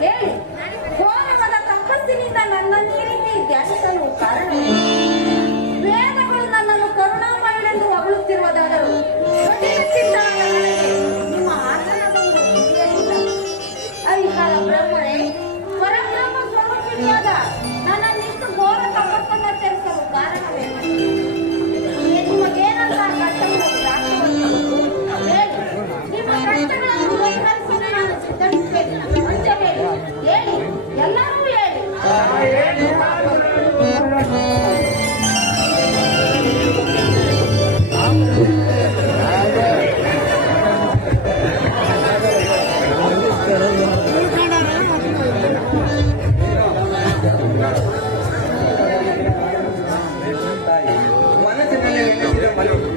ಕೇಳಿ ಹೋಮದ ತಪಸ್ಸಿನಿಂದ ನನ್ನನ್ನು ಈ ರೀತಿ ಧ್ಯಾನಿಸಲು ಕಾರಣ ವೇದಗಳು ನನ್ನನ್ನು ಕರುಣಾಮಯಳೆಂದು ಹೊಗಳುತ್ತಿರುವುದಾದರೂ ಕಠಿಣ ಚಿತ್ತನಾದ ನನಗೆ ನಿಮ್ಮ ಆಸನವನ್ನು ತಿಳಿಯಲಿಲ್ಲ. ಹರಿಹರ ಬ್ರಹ್ಮಣೇ, ಪರಬ್ರಹ್ಮ ಸ್ವರೂಪಿಣಿಯಾದ ನನ್ನನ್ನಿಷ್ಟು ಘೋರ ತಪಸ್ಸನ್ನಾಚರಿಸಲು ಕಾರಣವೇ? ನಿಮಗೇನಂತ ಕಷ್ಟವನ್ನು ಹೇಳಿ, ನಿಮ್ಮ ಕಷ್ಟಗಳನ್ನು ಪರಿಹರಿಸಲು ನಾನು ಸಿದ್ಧವಿದ್ದೇನೆ. ಅಂಜಬೇಡಿ, ಹೇಳಿ, ಎಲ್ಲರೂ ಹೇಳಿ.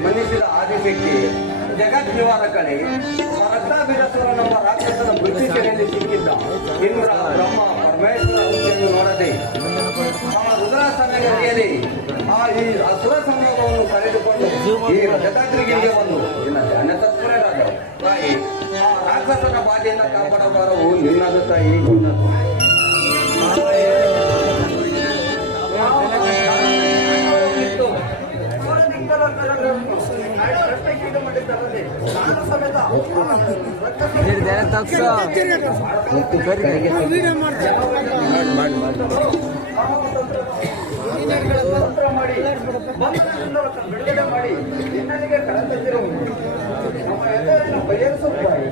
ಮನ್ನಿಸಿದ ಆದಿಶಕ್ತಿ ಜಗತ್ ನಿವಾರಕನೇ ರಕ್ತಾಭಿರಸುರನೆಂಬ ರಾಕ್ಷಸನ ಬುದ್ಧಿಶೆಯಲ್ಲಿ ಸಿಕ್ಕಿದ್ದ ಇಂದ್ರ ಬ್ರಹ್ಮ ಪರಮೇಶ್ವರ ಹುದ್ದೆಯನ್ನು ನೋಡದೆ ಆ ರುದ್ರಾಸನಗರಿಯಲ್ಲಿ ಈ ಅಸುರ ಸಂಯೋಗವನ್ನು ಕರೆದುಕೊಂಡು ಈ ರಜತಾದ್ರಿಗೆ ಬಂದು ಧ್ಯಾನ ತತ್ಪರರಾದರು. ತಾಯಿ, ಆ ರಾಕ್ಷಸನ ಬಾಧೆಯಿಂದ ಕಾಪಾಡಬಾರವು ನಿನ್ನದು ತಾಯಿ, ನಿನ್ನದು. ಬಿಡುಗಡೆ ಮಾಡಿ ನಿನ್ನನಿಗೆ ಕರೆತಂದಿರುವುದು ನಮ್ಮ ಎಲ್ಲರನ್ನು ಪರಿಹರಿಸುತ್ತಾರೆ.